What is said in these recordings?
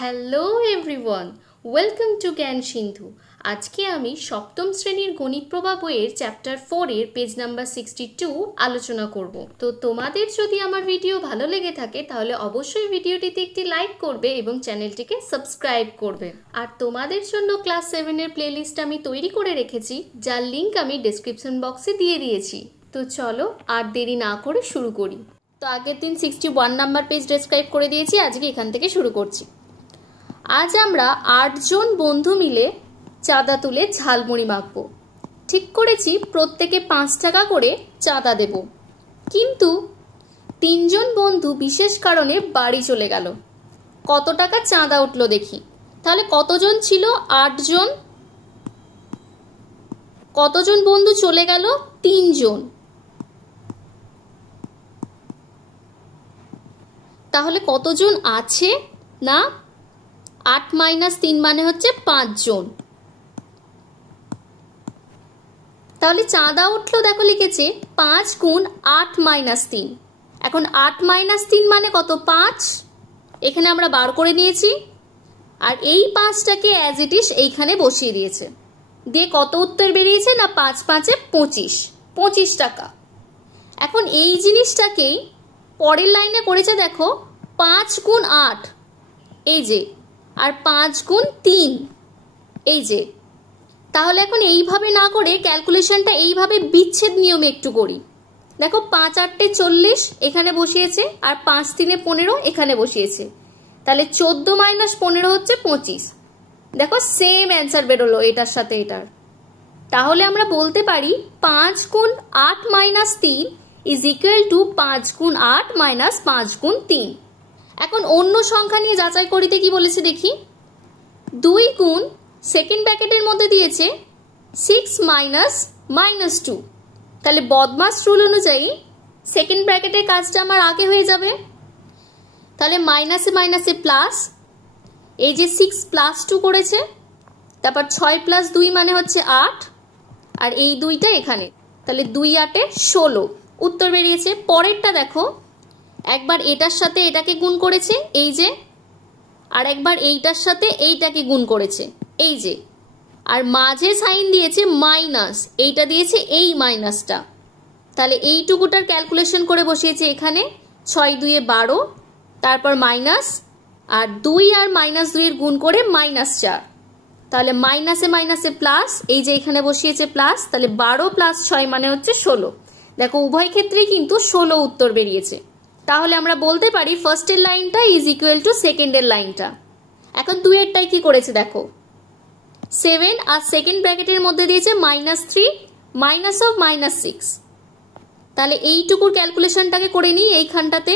Hello everyone, welcome to জ্ঞান সিন্ধু। আজকে আমি সপ্তম শ্রেণীর গণিত প্রভা বইয়ের চ্যাপ্টার 4-এর পেজ নাম্বার 62 আলোচনা করব। তো তোমাদের যদি আমার ভিডিও ভালো লেগে থাকে তাহলে অবশ্যই ভিডিওটিতে একটি লাইক করবে এবং চ্যানেলটিকে সাবস্ক্রাইব করবে। আর তোমাদের জন্য ক্লাস 7-এর প্লেলিস্ট আমি তৈরি করে রেখেছি, যার লিঙ্ক আমি ডেসক্রিপশন বক্সে দিয়ে দিয়েছি। তো চলো আর দেরি না করে শুরু করি। তো আগের দিন 61 নাম্বার পেজ ডেসক্রাইব করে দিয়েছি, আজকে এখান থেকে শুরু করছি। আজ আমরা 8 জন বন্ধু মিলে চাঁদা তুলে ঝালমুড়ি মাখবো। ঠিক করেছি প্রত্যেকে 5 টাকা করে চাঁদা দেব। কিন্তু 3 জন বন্ধু বিশেষ কারণে বাড়ি চলে গেল। কত টাকা চাঁদা উঠলো দেখি। তাহলে কতজন ছিল? 8 জন। কতজন বন্ধু চলে গেল? 3 জন। তাহলে কতজন আছে? না, 8 - 3 মানে হচ্ছে 5 জন। তাহলে চাঁদা উঠলো, দেখো লিখেছে 5 × 8 - 3। এখন 8 - 3 মানে কত? 5। এখানে আমরা বার করে নিয়েছি, আর এই 5টাকে অ্যাজ ইট ইজ এইখানে বসিয়ে দিয়েছে। দিয়ে কত উত্তর বেরিয়েছে? না 5 × 5 = 25, 25 টাকা। এখন এই জিনিসটাকেই পরের লাইনে করেছে, দেখো 5 × 8 এই যে, আর 5 × 3 এই যে। তাহলে এখন এইভাবে না করে ক্যালকুলেশনটা এইভাবে বিচ্ছেদ নিয়মে একটু করি। দেখো 5 × 8 = 40 এখানে বসিয়েছে, আর 5 × 3 = 15 এখানে বসিয়েছে। তাহলে 14 - 15 হচ্ছে 25। দেখো সেম অ্যান্সার বেরোলো এটার সাথে এটার। তাহলে আমরা বলতে পারি 5 × 8 - 3 = 5 × 8 - 5 × 3। এখন অন্য সংখ্যা নিয়ে যাচাই করিতে কি বলেছে দেখি। 2 গুণ সেকেন্ড ব্র্যাকেটের মধ্যে দিয়েছে 6 - -2। তাহলে বদমাস রুল অনুযায়ী সেকেন্ড ব্র্যাকেটের কাজটা আমার আগে হয়ে যাবে। তাহলে মাইনাসে মাইনাসে প্লাস, এই যে 6 + 2 করেছে, তারপর 6 + 2 মানে হচ্ছে 8, আর এই 2টা এখানে। তাহলে 2 × 8 = 16 উত্তর বেরিয়েছে। পরেরটা দেখো, একবার এটার সাথে এটাকে গুণ করেছে এই যে, আর একবার এইটার সাথে এইটাকে গুণ করেছে এই যে, আর মাঝে সাইন দিয়েছে মাইনাস, এইটা দিয়েছে এই মাইনাসটা। তাহলে এইটুকুটার ক্যালকুলেশন করে বসিয়েছে এখানে। 6 × 2 = 12, তারপর মাইনাস, আর 2 আর -2 এর গুণ করে -4। তাহলে মাইনাসে মাইনাসে প্লাস, এই যে এখানে বসিয়েছে প্লাস। তাহলে 12 + 6 মানে হচ্ছে 16। দেখো উভয় ক্ষেত্রেই কিন্তু 16 উত্তর বেরিয়েছে। তাহলে আমরা বলতে পারি ফার্স্টের লাইনটা = সেকেন্ডের লাইনটা। এখন 2 এরটাই কি করেছে দেখো, 7 আর সেকেন্ড ব্র্যাকেটের মধ্যে দিয়েছে -3 -6। তাহলে এইটুকুর ক্যালকুলেশনটাকে করে নিই। এইখানটাতে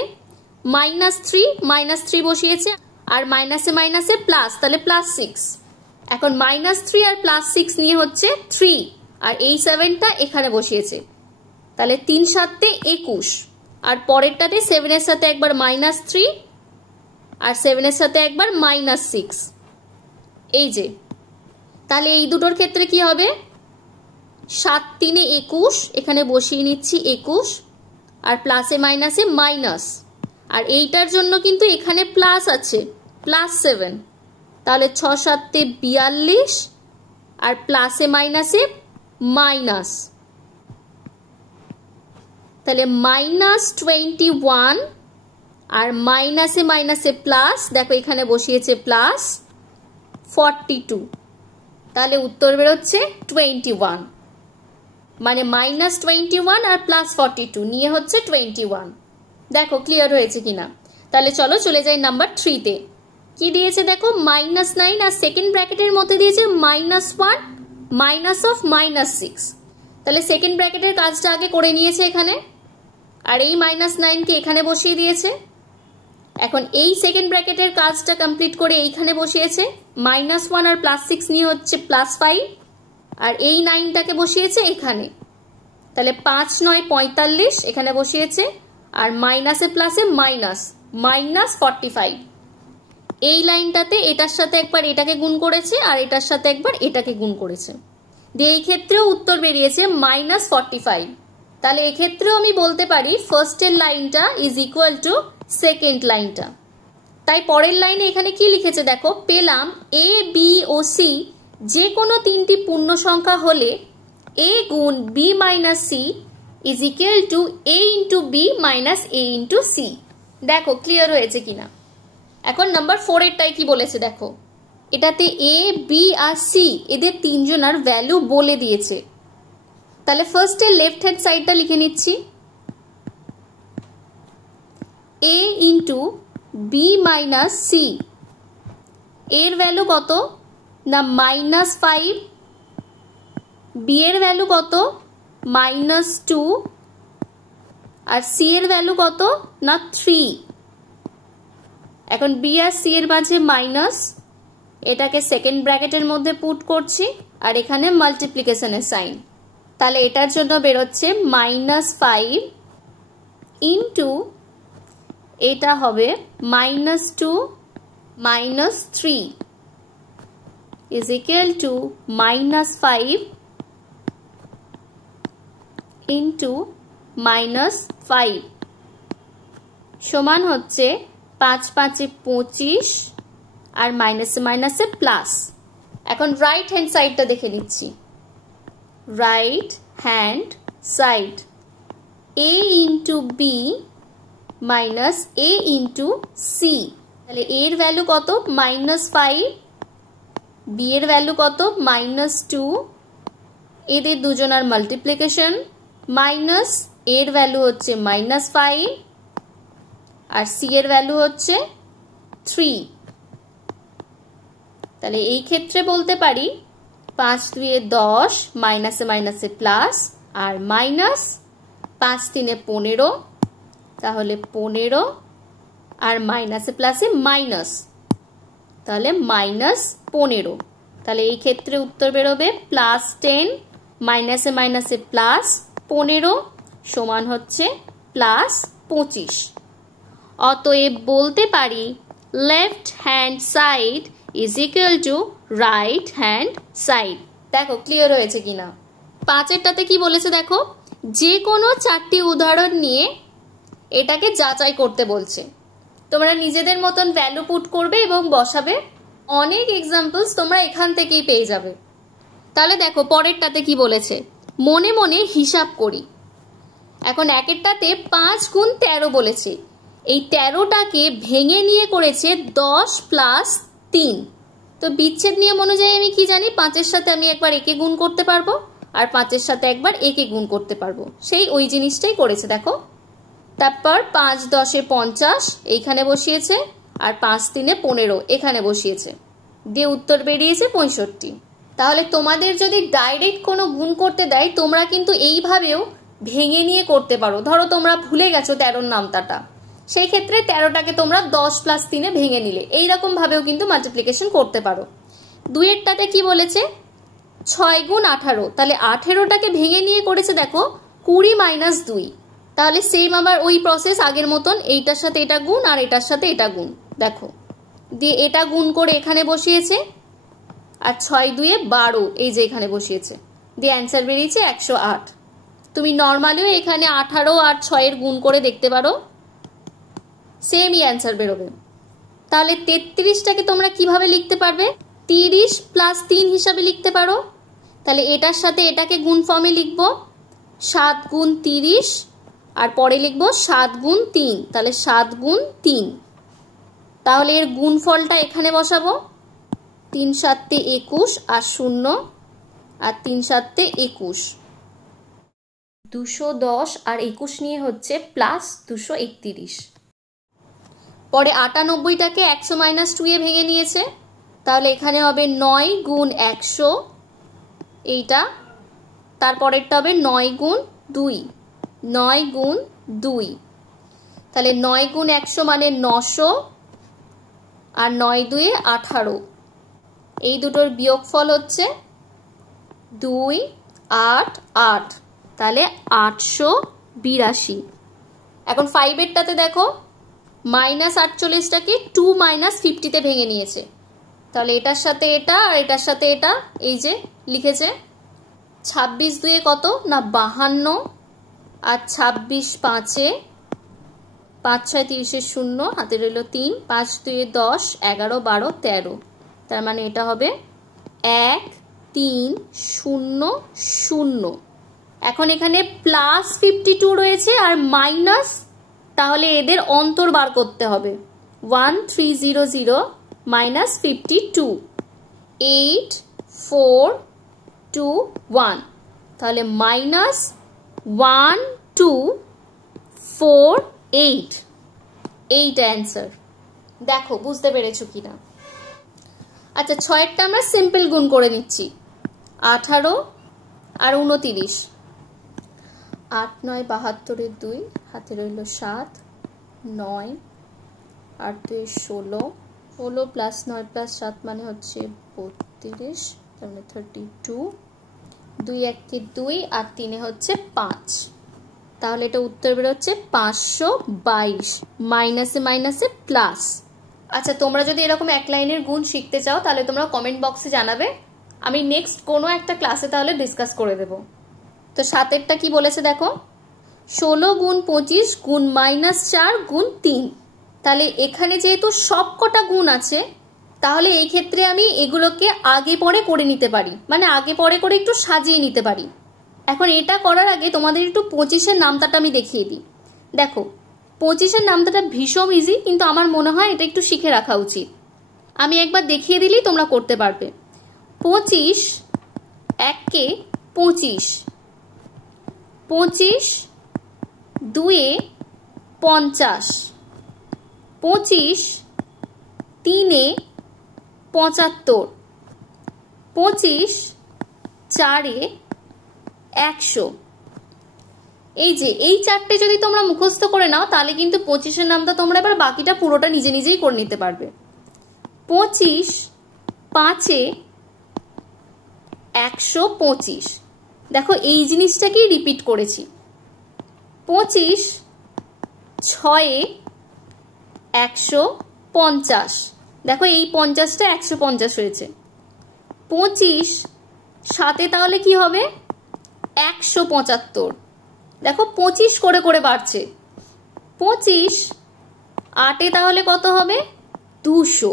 -3 বসিয়েছে, আর মাইনাসে মাইনাসে প্লাস, তাহলে +6। এখন -3 আর +6 নিয়ে হচ্ছে 3, আর এই 7টা এখানে বসিয়েছে। তাহলে 3 × 7 = 21, আর পরেরটাতে 7 এর সাথে একবার -3 আর 7 এর সাথে একবার -6 এই যে। তাহলে এই দুটোর ক্ষেত্রে কি হবে? 7 × 3 = 21, এখানে বসিয়ে নিচ্ছি 21, আর প্লাসে মাইনাসে মাইনাস, আর এইটার জন্য কিন্তু এখানে প্লাস আছে +7। তাহলে 6 × 7 = 42, আর প্লাসে মাইনাসে মাইনাস, তাহলে -21, আর মাইনাসে মাইনাসে প্লাস, দেখো এখানে বসিয়েছে +42। তাহলে উত্তর বেরোচ্ছে 21, মানে -21 আর +42 নিয়ে হচ্ছে 21। দেখো ক্লিয়ার হয়েছে কিনা। তাহলে চলো চলে যাই নাম্বার 3-তে। কি দিয়েছে দেখো, -9, আর সেকেন্ড ব্র্যাকেটের মধ্যে দিয়েছে -1 -6। তাহলে সেকেন্ড ব্র্যাকেটের কাজটা আগে করে নিয়েছে এখানে, আর এই -9কে এখানে বসিয়ে দিয়েছে। এখন এই সেকেন্ড ব্র্যাকেটের কাজটা কমপ্লিট করে এইখানে বসিয়েছে, -1 আর +6 নিয়ে হচ্ছে +5, আর এই 9টাকে বসিয়েছে এখানে। তাহলে 5 × 9 = 45 এখানে বসিয়েছে, আর মাইনাসে প্লাসে মাইনাস, -45। এই লাইনটাতে এটার সাথে একবার এটাকে গুণ করেছে, আর এটার সাথে একবার এটাকে গুণ করেছে। দিয়ে এই ক্ষেত্রেও উত্তর বেরিয়েছে -45। তাহলে এক্ষেত্রেও আমি বলতে পারি ফার্স্টের লাইনটা = সেকেন্ড লাইনটা। তাই পরের লাইনে এখানে কি লিখেছে দেখো, পেলাম এ বি ও সি যে কোনো তিনটি পূর্ণ সংখ্যা হলে a গুণ b minus C is equal to a into B minus a into C. দেখো ক্লিয়ার হয়েছে কিনা। এখন নাম্বার 4 এরটাই কি বলেছে দেখো, এটাতে a b আর c এদের তিনজনের ভ্যালু বলে দিয়েছে। তাহলে ফার্স্টে লেফট হ্যান্ড সাইডটা লিখে নিচ্ছি, a into B minus C, এর ভ্যালু কত না -5, বি এর ভ্যালু কত -2 আর সি এর ভ্যালু কত না 3। এখন বি আর সি এর মাঝে মাইনাস, এটাকে সেকেন্ড ব্র্যাকেটের মধ্যে পুট করছি আর এখানে মাল্টিপ্লিকেশনের সাইন। তাহলে এটার জন্য বেরোচ্ছে -5 ইন্টু এটা হবে -2 -3 is equal to -5 into -5 সমান হচ্ছে 5 5 25 আর মাইনাসে মাইনাসে প্লাস। এখন রাইট হ্যান্ড সাইডটা দেখে নিচ্ছি, right hand side a into B minus a into C. তাহলে এর ভ্যালু কত -5, বি এর ভ্যালু কত -2, এদের দুজনার মাল্টিপ্লিকেশন মাইনাস এর ভ্যালু হচ্ছে -5 আর সি এর ভ্যালু হচ্ছে 3। তাহলে এই ক্ষেত্রে বলতে পারি 5 2 10 মাইনাসে মাইনাসে প্লাস আর মাইনাস 5 3 15, তাহলে 15 আর মাইনাসে প্লাসে মাইনাস, তাহলে -15। তাহলে এই ক্ষেত্রে উত্তর বেরোবে +10 মাইনাসে মাইনাসে +15 সমান হচ্ছে +25। অতএব বলতে পারি left hand side is equal two right hand side. দেখো ক্লিয়ার হয়েছে কিনা। 5এরটাতে কি বলেছে দেখো, যে কোনো 4টি উদাহরণ নিয়ে এটাকে যাচাই করতে বলছে। তোমরা নিজেদের মতন ভ্যালু পুট করবে এবং বসাবে। অনেক এক্সাম্পলস তোমরা এখান থেকেই পেয়ে যাবে। তাহলে দেখো পরেরটাতে কি বলেছে, মনে মনে হিসাব করি। এখন একেরটাতে 5 গুণ 13 বলেছে, এই 13টাকে ভেঙে নিয়ে করেছে 10 প্লাস 3। তো বিচ্ছেদ নিয়ম অনুযায়ী আমি কি জানি, 5-এর সাথে আমি একবার একে গুণ করতে পারবো আর 5-এর সাথে একবার একে গুণ করতে পারবো, সেই ওই জিনিসটাই করেছে দেখো। তারপর 5 10 50 এইখানে বসিয়েছে আর 5 3 15 এখানে বসিয়েছে, দিয়ে উত্তর বেরিয়েছে 65। তাহলে তোমাদের যদি ডাইরেক্ট কোনো গুণ করতে দেয় তোমরা কিন্তু এইভাবেও ভেঙে নিয়ে করতে পারো। ধরো তোমরা ভুলে গেছো 13 নামতাটা, সেই ক্ষেত্রে 13টাকে তোমরা 10 প্লাস 3 ভেঙে নিলে এইরকম ভাবেও কিন্তু মাল্টিপ্লিকেশন করতে পারো। 2এরটাতে কি বলেছে 6 গুণ 18, তাহলে 18টাকে ভেঙে নিয়ে করেছে দেখো 20 মাইনাস 2। তাহলে সেম আবার ওই প্রসেস আগের মতন, এইটার সাথে এটা গুণ আর এটার সাথে এটা গুণ দেখো, দিয়ে এটা গুণ করে এখানে বসিয়েছে আর 6 2 12 এই যে এখানে বসিয়েছে, দিয়ে অ্যান্সার বেরিয়েছে 108। তুমি নর্মালিও এখানে 18 আর 6 এর গুণ করে দেখতে পারো, সেমই অ্যান্সার বেরোবে। তাহলে 33টাকে তোমরা কিভাবে লিখতে পারবে, 30 প্লাস 3 হিসাবে লিখতে পারো। তাহলে এটার সাথে এটাকে গুণ ফর্মে লিখবো 7 গুণ 30 আর পরে লিখবো 7 গুণ 3, তাহলে 7 গুণ 3। তাহলে এর গুণফলটা এখানে বসাবো, 3 7 21 আর 0 আর 3 7 21, 210 আর 21 নিয়ে হচ্ছে প্লাস 231। পরে 98টাকে 100 মাইনাস 2 এ ভেঙে নিয়েছে, তাহলে এখানে হবে 9 গুণ 100 এইটা, তারপরেরটা হবে 9 গুণ 2, 9 গুণ 2, তাহলে 9 গুণ 100 মানে 900 আর 9 2 18, এই দুটোর বিয়োগফল হচ্ছে 2 8 8, তাহলে 882। এখন 5এরটাতে দেখো -48টাকে 2 - 50 তে ভেঙে নিয়েছে, তাহলে এটার সাথে এটা আর এটার সাথে এটা এই যে লিখেছে 26 2 কত না 52 আর 26 5 5 6 30 শূন্য, হাতে রইল 3, 5 2 10 11 12 13, তার মানে এটা হবে 1 3 0 0। এখন এখানে প্লাস 52 রয়েছে আর মাইনাস, তাহলে এদের অন্তর বার করতে হবে। 1300 মাইনাস 52, 8 4 2 1, তাহলে মাইনাস 1 2 4 8, এইটা অ্যান্সার। দেখো বুঝতে পেরেছো কিনা। আচ্ছা 6এরটা আমরা সিম্পল গুণ করে নিচ্ছি। 18 আর 29, 8 9 72 2, হাতে রইল 7 9 8 2 16, 16 প্লাস 9 প্লাস 7 মানে হচ্ছে 32, তার মানে 32, 2 1 2 আর 3 হচ্ছে 5, তাহলে এটা উত্তর বেরোচ্ছে 522, মাইনাসে মাইনাসে প্লাস। আচ্ছা তোমরা যদি এরকম এক লাইনের গুণ শিখতে চাও তাহলে তোমরা কমেন্ট বক্সে জানাবে, আমি নেক্সট কোনো একটা ক্লাসে তাহলে ডিসকাস করে দেব। তো 7এরটা কি বলেছে দেখো, 16 গুণ 25 গুণ -4 গুণ 3, তাহলে এখানে যেহেতু সব কটা গুণ আছে তাহলে এই ক্ষেত্রে আমি এগুলোকে আগে পরে করে নিতে পারি, মানে আগে পরে করে একটু সাজিয়ে নিতে পারি। এখন এটা করার আগে তোমাদের একটু 25-এর নামতাটা আমি দেখিয়ে দিই। দেখো 25-এর নামতাটা ভীষণ ইজি, কিন্তু আমার মনে হয় এটা একটু শিখে রাখা উচিত। আমি একবার দেখিয়ে দিলেই তোমরা করতে পারবে। 25 1 25, 25 2 50, 25 3 75, 25 4 100। এই যে এই চারটে যদি তোমরা মুখস্থ করে নাও তাহলে কিন্তু 25-এর নামটা তোমরা এবার বাকিটা পুরোটা নিজে নিজেই করে নিতে পারবে। 25 5 125, দেখো এই জিনিসটাকেই রিপিট করেছি। 25 6 150, দেখো এই 50টা 150 হয়েছে। 25 7 তাহলে কি হবে 175, দেখো 25 করে করে বাড়ছে। 25 8 তাহলে কত হবে 200,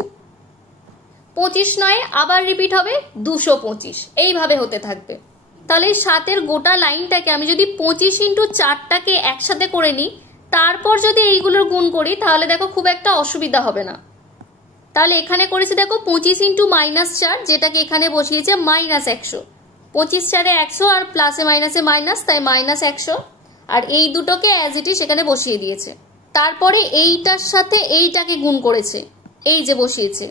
25 9 আবার রিপিট হবে 225, এইভাবে হতে থাকবে। তাহলে 7-এর গোটা লাইনটাকে আমি যদি 25 × 4টাকে একসাথে করে নিই, তারপর যদি এইগুলোর গুণ করি তাহলে দেখো খুব একটা অসুবিধা হবে না। তাহলে এখানে করেছি দেখো 25 × -4, যেটাকে এখানে বসিয়েছে -100, 25 4 100 আর প্লাসে মাইনাসে মাইনাস, তাই -100, আর এই দুটোকে অ্যাজ ইট ইজ এখানে বসিয়ে দিয়েছে। তারপরে এইটার সাথে এইটাকে গুণ করেছে, এই যে বসিয়েছে।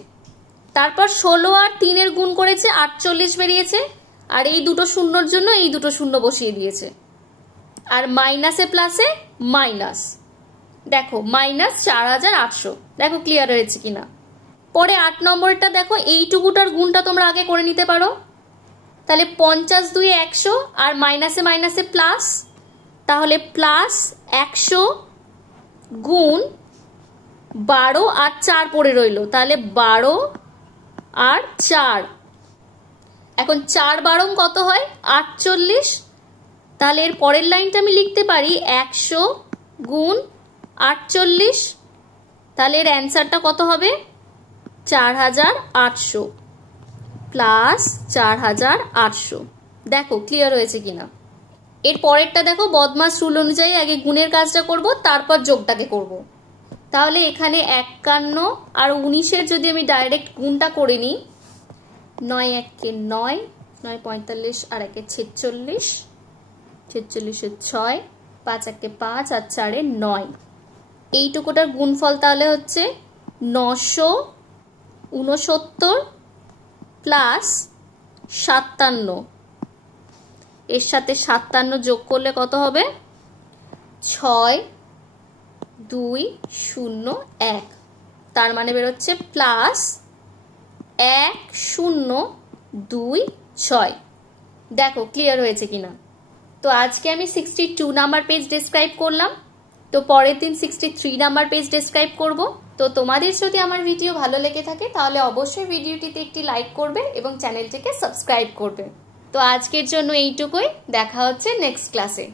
তারপর 16 আর 3-এর গুণ করেছে, 48 বেরিয়েছে, আর এই দুটো শূন্যর জন্য এই দুটো শূন্য বসিয়ে দিয়েছে। আর মাইনাসে প্লাসে মাইনাস, দেখো -4800, দেখো ক্লিয়ার হয়েছে কিনা। পরে 8 নম্বরটা দেখো এইটুকুটার গুণটা তোমরা আগে করে নিতে পারো। তাহলে 50 2 100 আর মাইনাসে মাইনাসে প্লাস, তাহলে প্লাস 100 গুণ 12 আর 4 পড়ে রইল, তাহলে 12 আর 4, এখন 4 12 কত হয় 48, তাহলে এর পরের লাইনটা আমি লিখতে পারি 100 গুণ 48, তাহলে এর অ্যান্সারটা কত হবে 4800 প্লাস 4800। দেখো ক্লিয়ার হয়েছে কিনা। এর পরেরটা দেখো বদমাস রুল অনুযায়ী আগে গুণের কাজটা করব, তারপর যোগটাকে করব। তাহলে এখানে 51 আর 19-এর যদি আমি ডাইরেক্ট গুণটা করে নিই, 9 1 9, 9 45 আর 1 46, 46 6, 5 1 5 আর 4 9, এইটুকুটার গুণফল তাহলে হচ্ছে 969 প্লাস 57, এর সাথে 57 যোগ করলে কত হবে 6 2 0 1, তার মানে বেরোচ্ছে প্লাস 1 0 2 6। দেখো ক্লিয়ার হয়েছে কিনা। তো আজকে আমি 62 নাম্বার পেজ ডেসক্রাইব করলাম, তো পরের দিন 63 নাম্বার পেজ ডেসক্রাইব করব। তো তোমাদের যদি আমার ভিডিও ভালো লেগে থাকে তাহলে অবশ্যই ভিডিওটিতে একটি লাইক করবে এবং চ্যানেলটিকে সাবস্ক্রাইব করবে। তো আজকের জন্য এইটুকুই, দেখা হচ্ছে নেক্সট ক্লাসে।